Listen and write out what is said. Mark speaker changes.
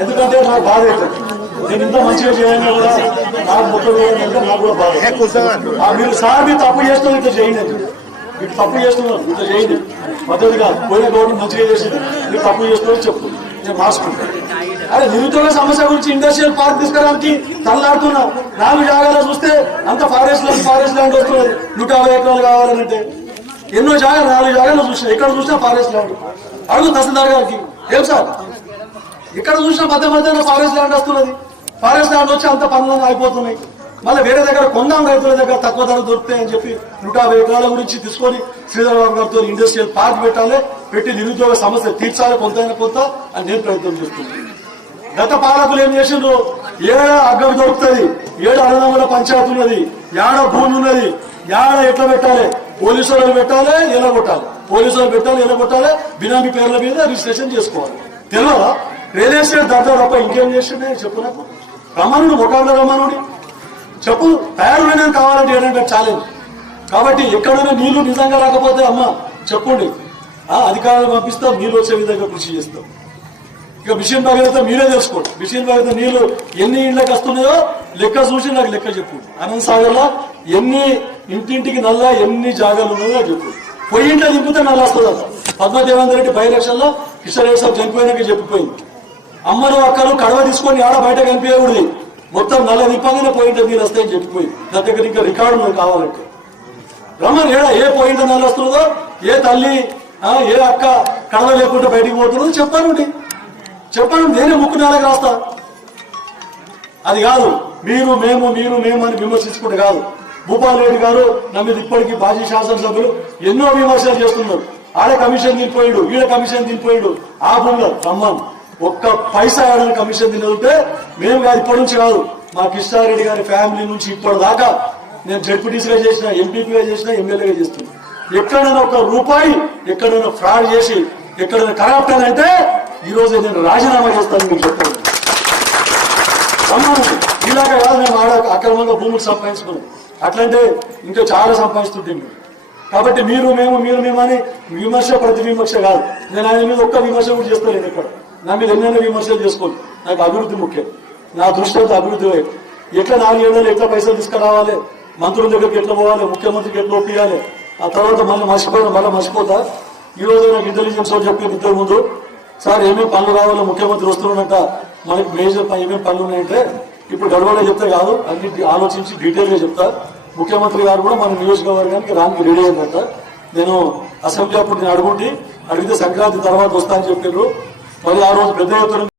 Speaker 1: ఎందుకంటే నాకు బాధ అవుతుంది నేను ఇంత మంచిగా చేయాలి కూడా నాకు చేయాలంటే నాకు కూడా బాధ. ఆ, మీరు సార్ మీరు తప్పు చేస్తున్నారు ఇట్లా చేయండి. మీరు తప్పు చేస్తున్నారు ఇట్లా చేయండి. పద్ధతి కాదు పోయిన గవర్నమెంట్ మంచిగా చేసింది. మీరు తప్పు చేస్తున్నారు చెప్పు. నేను మార్చుకుంటాను అరే నిరుద్యోగ సమస్య గురించి ఇండస్ట్రియల్ పార్క్ తీసుకురావడానికి తల్లాడుతున్నాం నాలుగు జాగాలో చూస్తే అంత ఫారెస్ట్ ల్యాండ్ ఫారెస్ట్ ల్యాండ్ వస్తున్నది నూట యాభై ఎకరాలు కావాలంటే. ఎన్నో జాగాలు నాలుగు జాగాలు చూసినా ఎక్కడ చూసినా ఫారెస్ట్ ల్యాండ్ అడుగు తహసీల్దార్ గారికి. ఏం సార్? ఇక్కడ చూసినా మధ్య మధ్యలో ఫారెస్ట్ ల్యాండ్ వస్తున్నది. ఫారెస్ట్ ల్యాండ్ వచ్చి అంత పనులు అయిపోతున్నాయి. మళ్ళీ వేరే దగ్గర కొందాం రైతుల దగ్గర తక్కువ ధర దొరుకుతాయని చెప్పి నూట యాభై ఎకరాల గురించి తీసుకొని శ్రీధర్ గారితో ఇండస్ట్రియల్ పార్క్ పెట్టాలి. పెట్టి నిరుద్యోగ సమస్య తీర్చాలి కొంతైనా కొంత అని నేను ప్రయత్నం చేస్తున్నాను. గత పాలకులు ఏం చేసిండ్రు? ఏడ అగ్గం దొరుకుతుంది? ఏడు అన్నదమ్ముల పంచాయతీ ఉన్నది? ఏడ భూమి ఉన్నది? ఏడ ఎట్లా పెట్టాలి? పోలీసు వాళ్ళు పెట్టాలి ఎలా కొట్టాలి పోలీసు వాళ్ళు పెట్టాలి ఎలా కొట్టాలి బినామీ పేర్ల మీద రిజిస్ట్రేషన్ చేసుకోవాలి. తెలియదా రియల్ ఎస్టేట్ దర్జా తప్ప ఇంకేం చేసిండే చెప్పు నాకు. రమణుడు ముఖాంలో రమణుడి. చెప్పు తయారు కావాలంటే ఏంటంటే ఛాలెంజ్ కాబట్టి ఎక్కడైనా నీళ్ళు నిజంగా రాకపోతే అమ్మ చెప్పండి. ఆ అధికారులు పంపిస్తాం నీళ్ళు వచ్చే విధంగా కృషి చేస్తాం. ఇక మిషన్ భగీరథ మీరే తెలుసుకోండి. మిషన్ భగీరథ నీళ్ళు ఎన్ని ఇళ్ళకి వస్తున్నాయో లెక్క చూసి నాకు లెక్క చెప్పు. అనంత సాగర్లో ఎన్ని ఇంటింటికి నల్ల ఎన్ని జాగాలు ఉన్నాయో చెప్పు. పొయ్యి ఇంట్లో దింపితే నల్ల వస్తుందట. పద్మదేవేంద్ర రెడ్డి బై ఎలక్షన్లో కిషన్ సాబ్ చనిపోయినాక చెప్పిపోయింది. అమ్మను అక్కలు కడవ తీసుకొని ఆడ బయట కనిపించకూడదు. మొత్తం నల్ల దింపగానే పోయింటే మీరు వస్తాయని చెప్పిపోయి నా దగ్గర ఇంకా రికార్డు మనకు కావాలంటే. రమ్మని ఏడా ఏ పోయింట నల్ల వస్తుందో ఏ తల్లి ఆ, ఏ అక్క కడవ లేకుండా బయటికి పోతుందో చెప్పానండి చెప్పాను నేనే ముక్కు నేలకు రాస్తా అది కాదు మీరు మేము మీరు మేము అని విమర్శించుకుంటే కాదు. భూపాల్ రెడ్డి గారు నా మీద ఇప్పటికీ మాజీ శాసనసభ్యులు ఎన్నో విమర్శలు చేస్తున్నారు. ఆడ కమిషన్ తినిపోయాడు ఈడ కమిషన్ తినిపోయాడు ఆ భూమిలో రమ్మన్. ఒక్క పైసా ఆడని కమిషన్ తినవుతే మేము కాదు ఇప్పటి నుంచి కాదు. మా కృష్ణారెడ్డి గారి ఫ్యామిలీ నుంచి ఇప్పటిదాకా నేను జడ్పీటీసీగా చేసిన ఎంపీపీగా చేసిన ఎమ్మెల్యేగా చేస్తున్నా. ఎక్కడైనా ఒక రూపాయి ఎక్కడైనా ఫ్రాడ్ చేసి ఎక్కడైనా కరప్ట్ అని అంటే ఈరోజు నేను రాజీనామా చేస్తాను మీకు చెప్తాను ఇలాగే ఇలాగా కాదు మేము ఆడ అక్రమంగా భూములు సంపాదించుకున్నాం. అట్లంటే ఇంకా చాలా సంపాదిస్తుంటే మీరు. కాబట్టి మీరు మేము మీరు మేము అని విమర్శ ప్రతి విమర్శ కాదు. నేను ఆయన మీద ఒక్క విమర్శ కూడా చేస్తాను ఇక్కడ. నా మీద ఎన్నైనా విమర్శలు చేసుకోండి. నాకు అభివృద్ధి ముఖ్యం. నా దృష్టి అంతా అభివృద్ధి వైపు ఎట్లా నాలుగేళ్ళు ఎట్లా పైసలు తీసుకురావాలి? మంత్రుల దగ్గరికి ఎట్లా పోవాలి? ముఖ్యమంత్రికి ఎట్లా ఒప్పియాలి? ఆ తర్వాత మళ్ళీ మర్చిపోయిన మళ్ళీ మర్చిపోతా. ఈ రోజు నాకు ఇంటెలిజెన్స్ వాళ్ళు చెప్పిన ఇద్దరు ముందు సార్ ఏమేమి పనులు రావాలో? ముఖ్యమంత్రి వస్తున్నాడంట. మనకి మేజర్ ఏమేమి పనులు ఉన్నాయంటే ఇప్పుడు గడవలో చెప్తే కాదు అన్ని ఆలోచించి డీటెయిల్గా చెప్తా. ముఖ్యమంత్రి గారు కూడా మన నియోజకవర్గానికి రానికి రెడీ అయిందంట నేను అసెంబ్లీ అప్పుడు నేను అడుగుంటి అడిగితే సంక్రాంతి తర్వాత వస్తా అని చెప్పారు పదహారు ఆ పెద్ద ఎత్తున